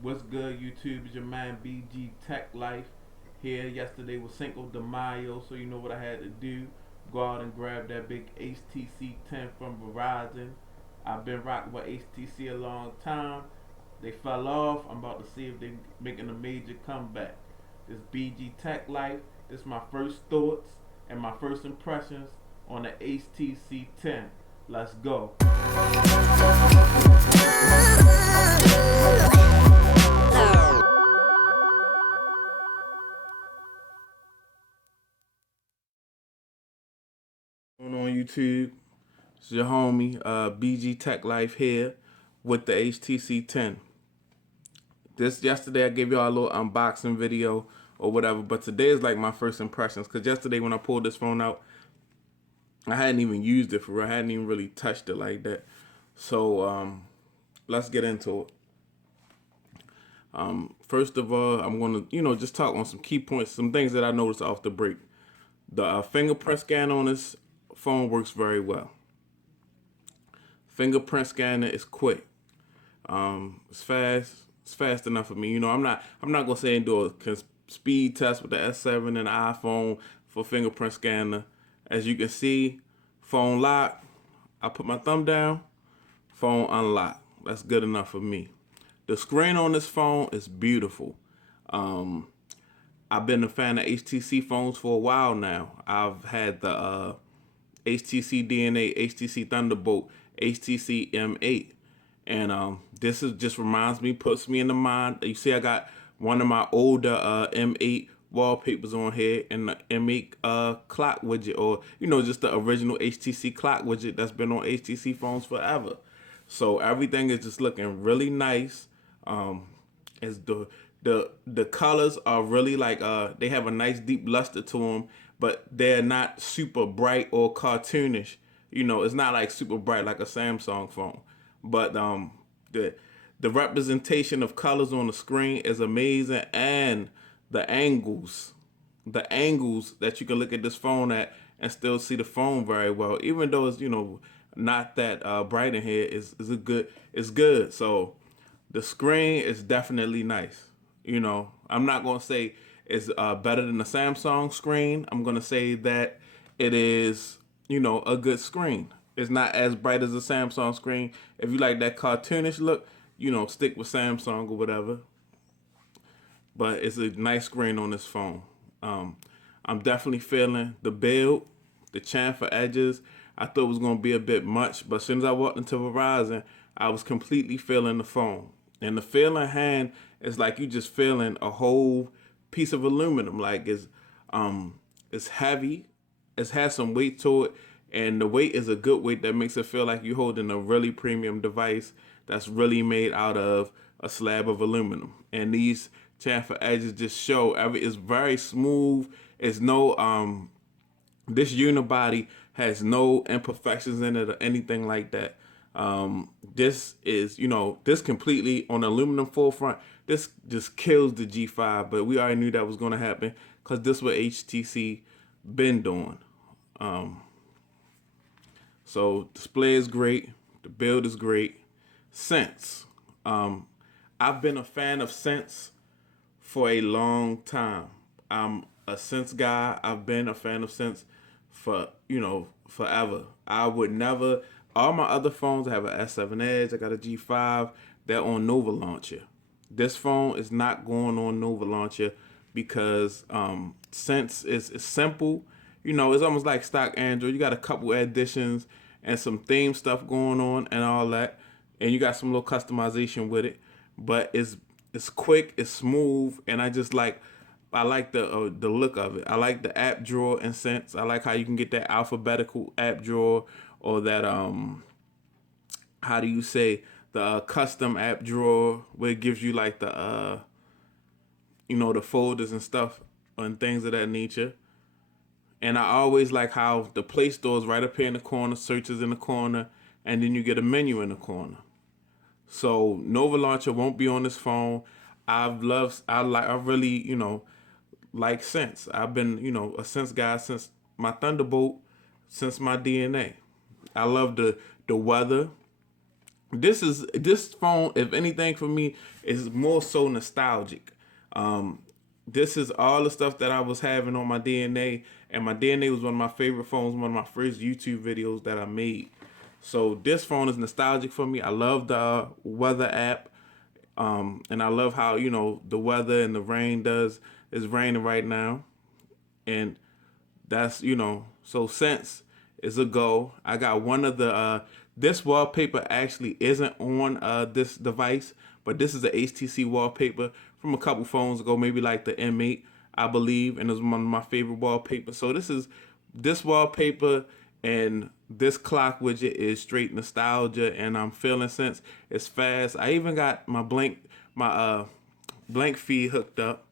What's good, YouTube? It's your man BG Tech Life here. Yesterday was Cinco de Mayo, so you know what I had to do. Go out and grab that big HTC 10 from Verizon. I've been rocking with HTC a long time. They fell off. I'm about to see if they're making a major comeback. This BG Tech Life. This is my first thoughts and my first impressions on the HTC 10. Let's go. On YouTube, it's your homie BG Tech Life here with the HTC 10. This yesterday I gave y'all a little unboxing video or whatever, but today is like my first impressions because yesterday when I pulled this phone out, I hadn't even used it for real. I hadn't even really touched it like that. So let's get into it. First of all, I'm gonna just talk on some key points, some things that I noticed off the break. The fingerprint scan on this phone works very well. Fingerprint scanner is quick. It's fast. It's fast enough for me. I'm not gonna say and do a speed test with the S7 and the iPhone for fingerprint scanner. As you can see, phone lock. I put my thumb down. Phone unlocked. That's good enough for me. The screen on this phone is beautiful. I've been a fan of HTC phones for a while now. I've had the HTC DNA, HTC Thunderbolt, HTC M8, and this is just reminds me, puts me in the mind. You see, I got one of my older M8 wallpapers on here, and the M8 clock widget, or just the original HTC clock widget that's been on HTC phones forever. So everything is just looking really nice. As the colors are really like they have a nice deep luster to them, but they're not super bright or cartoonish. It's not like super bright like a Samsung phone, but the the representation of colors on the screen is amazing, and the angles the angles that you can look at this phone at and still see the phone very well, even though it's not that bright in here. Is it good? It's good. So the screen is definitely nice. I'm not gonna say it's better than the Samsung screen. I'm gonna say that it is a good screen. It's not as bright as the Samsung screen. If you like that cartoonish look, stick with Samsung or whatever. But it's a nice screen on this phone. Um, I'm definitely feeling the build, the chamfer edges. I thought it was gonna be a bit much, but as soon as I walked into Verizon, I was completely feeling the phone. And the feeling hand is like you just feeling a whole piece of aluminum. Like it's heavy, it has some weight to it, and the weight is a good weight that makes it feel like you're holding a really premium device that's really made out of a slab of aluminum. And these chamfer edges just show it's very smooth. It's no this unibody has no imperfections in it or anything like that. This is, this completely on aluminum full front. This just kills the G5, but we already knew that was going to happen because this what HTC been doing. So display is great, the build is great. Sense, I've been a fan of Sense for a long time. I'm a Sense guy. I've been a fan of Sense for forever. I would never. All my other phones, I have an S7 Edge. I got a G5. They're on Nova Launcher. This phone is not going on Nova Launcher because Sense is simple. It's almost like stock Android. You got a couple additions and some theme stuff going on and all that, and you got some little customization with it. But it's quick, it's smooth, and I like the look of it. I like the app drawer in Sense. I like how you can get that alphabetical app drawer, or that how do you say, the custom app drawer where it gives you like the the folders and stuff and things of that nature. And I always like how the Play Store is right up here in the corner, search is in the corner, and then you get a menu in the corner. So Nova Launcher won't be on this phone. I really, like Sense. I've been, a Sense guy since my Thunderbolt, since my DNA. I love the weather. This phone, if anything, for me, is more so nostalgic. Um, this is all the stuff that I was having on my DNA, and my DNA was one of my favorite phones, one of my first YouTube videos that I made. So this phone is nostalgic for me. I love the weather app, and I love how the weather and the rain does. It's raining right now, and that's so since it's a go. I got one of the this wallpaper actually isn't on this device, but this is a HTC wallpaper from a couple phones ago, maybe like the M8, I believe, and it's one of my favorite wallpapers. So this wallpaper and this clock widget is straight nostalgia, and I'm feeling since it's fast. I even got my blank feed hooked up,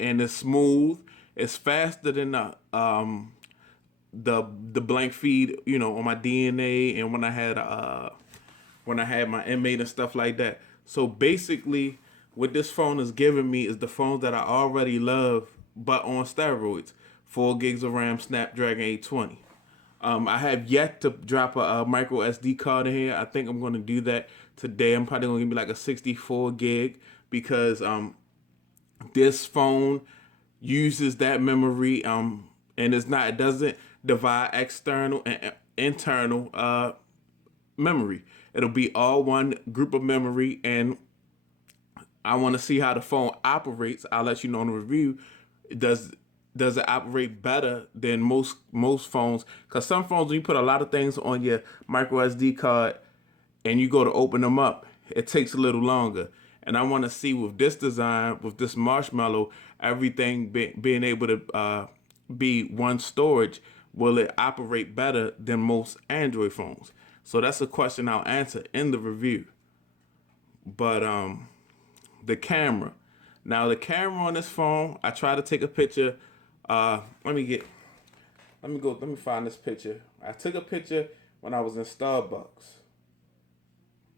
and it's smooth. It's faster than the blank feed, on my DNA, and when I had my M8 and stuff like that. So basically, what this phone is giving me is the phones that I already love, but on steroids. 4 gigs of RAM, Snapdragon 820. I have yet to drop a micro SD card in here. I think I'm going to do that today. I'm probably going to give me like a 64 gig because this phone uses that memory, and it doesn't divide external and internal memory. It'll be all one group of memory, and I want to see how the phone operates. I'll let you know in the review. Does does it operate better than most phones? Because some phones, when you put a lot of things on your micro SD card and you go to open them up, it takes a little longer. And I want to see with this design, with this Marshmallow, everything being able to be one storage, will it operate better than most Android phones? So that's a question I'll answer in the review. But the camera. Now the camera on this phone, I try to take a picture. Let me find this picture. I took a picture when I was in Starbucks.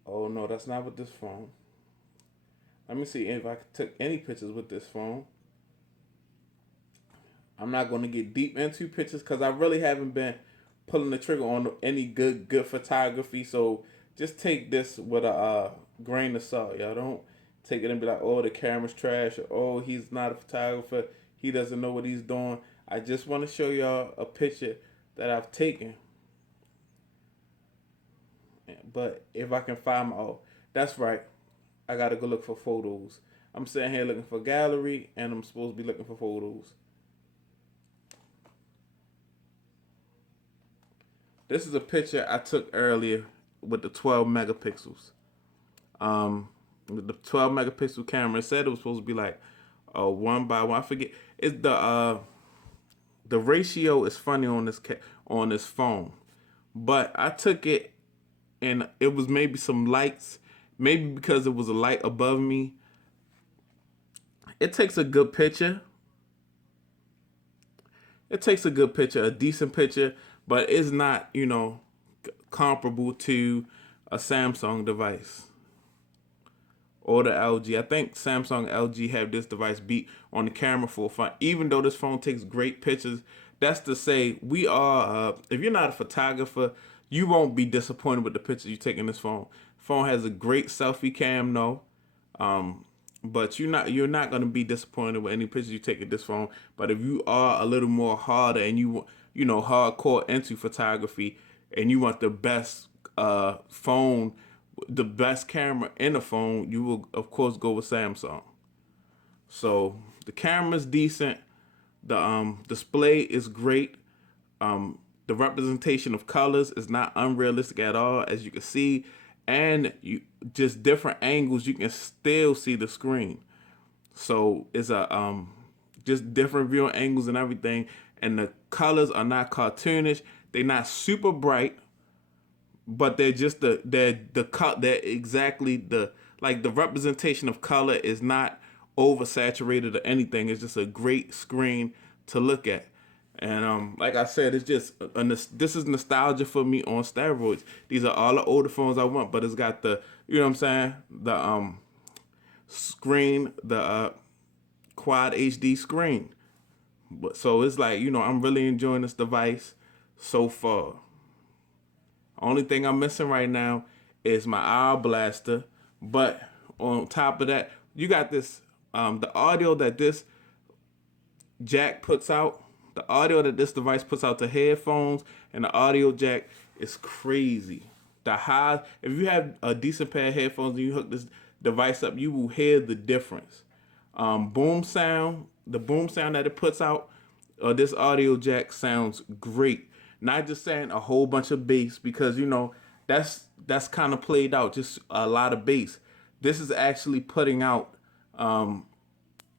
Oh no, that's not with this phone. Let me see if I took any pictures with this phone. I'm not going to get deep into pictures because I really haven't been pulling the trigger on any good photography. So just take this with a grain of salt. Y'all don't take it and be like, oh, the camera's trash, or oh, he's not a photographer. He doesn't know what he's doing. I just want to show y'all a picture that I've taken. But if I can find that's right. I gotta go look for photos. I'm sitting here looking for gallery, and I'm supposed to be looking for photos. This is a picture I took earlier with the 12 megapixels. With the 12 megapixel camera, it said it was supposed to be like a one by one. I forget. It's the ratio is funny on this phone, but I took it and it was maybe some lights, maybe because it was a light above me. It takes a good picture. It takes a good picture, a decent picture, but it's not, comparable to a Samsung device or the LG. I think Samsung and LG have this device beat on the camera for fun. Even though this phone takes great pictures, that's to say we are. If you're not a photographer, you won't be disappointed with the pictures you take in this phone. Phone has a great selfie cam, no. But you're not gonna be disappointed with any pictures you take with this phone. But if you are a little more harder and hardcore into photography and you want the best phone, the best camera in the phone, you will of course go with Samsung. So the camera's decent. The display is great. The representation of colors is not unrealistic at all, as you can see, and you just different angles you can still see the screen. So it's a just different viewing angles and everything, and the colors are not cartoonish. They're not super bright, but they're just they're exactly the representation of color is not oversaturated or anything. It's just a great screen to look at. And like I said, it's just this is nostalgia for me on steroids. These are all the older phones I want, but it's got the what I'm saying, the screen, the quad HD screen. But so it's like I'm really enjoying this device so far. Only thing I'm missing right now is my Owl Blaster. But on top of that, you got this the audio that this jack puts out, the audio that this device puts out to headphones and the audio jack is crazy. The high, if you have a decent pair of headphones and you hook this device up, you will hear the difference. Boom sound, the boom sound that it puts out, this audio jack sounds great. Not just saying a whole bunch of bass because that's kind of played out, just a lot of bass. This is actually putting out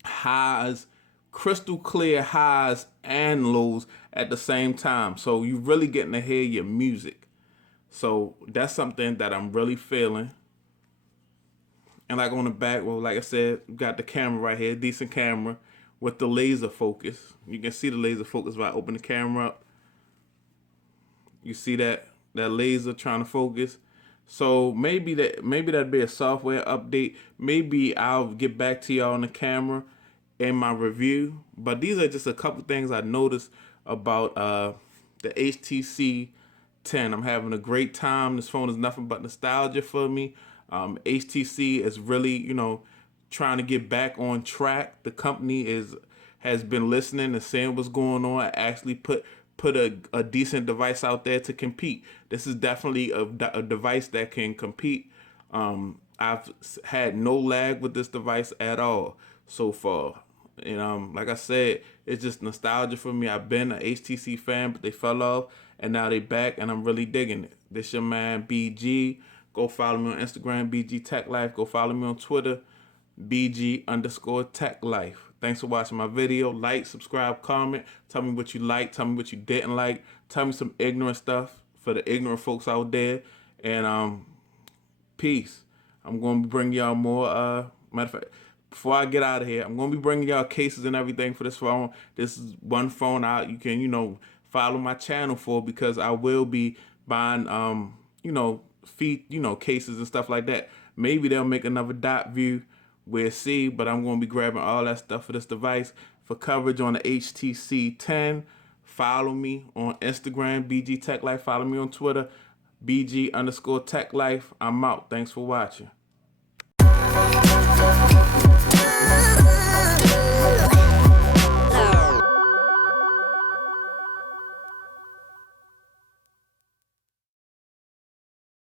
highs, crystal clear highs and lows at the same time. So you really getting to hear your music. So that's something that I'm really feeling. And like on the back, well, like I said, we got the camera right here, decent camera with the laser focus. You can see the laser focus if I open the camera up. You see that laser trying to focus. So maybe that'd be a software update. Maybe I'll get back to y'all on the camera in my review. But these are just a couple things I noticed about the HTC 10. I'm having a great time. This phone is nothing but nostalgia for me. HTC is really, trying to get back on track. The company has been listening and seeing what's going on. Actually put a decent device out there to compete. This is definitely a device that can compete. I've had no lag with this device at all so far. And like I said, it's just nostalgia for me. I've been an HTC fan, but they fell off, and now they back, and I'm really digging it. This your man BG. Go follow me on Instagram, BG Tech Life. Go follow me on Twitter, BG_Tech Life. Thanks for watching my video. Like, subscribe, comment. Tell me what you liked. Tell me what you didn't like. Tell me some ignorant stuff for the ignorant folks out there. And peace. I'm going to bring y'all more. Matter of fact, before I get out of here, I'm going to be bringing y'all cases and everything for this phone. This is one phone you can, follow my channel for, because I will be buying, cases and stuff like that. Maybe they'll make another dot view. We'll see, but I'm going to be grabbing all that stuff for this device. For coverage on the HTC 10, follow me on Instagram, BG Tech Life. Follow me on Twitter, BG_Tech Life. I'm out. Thanks for watching.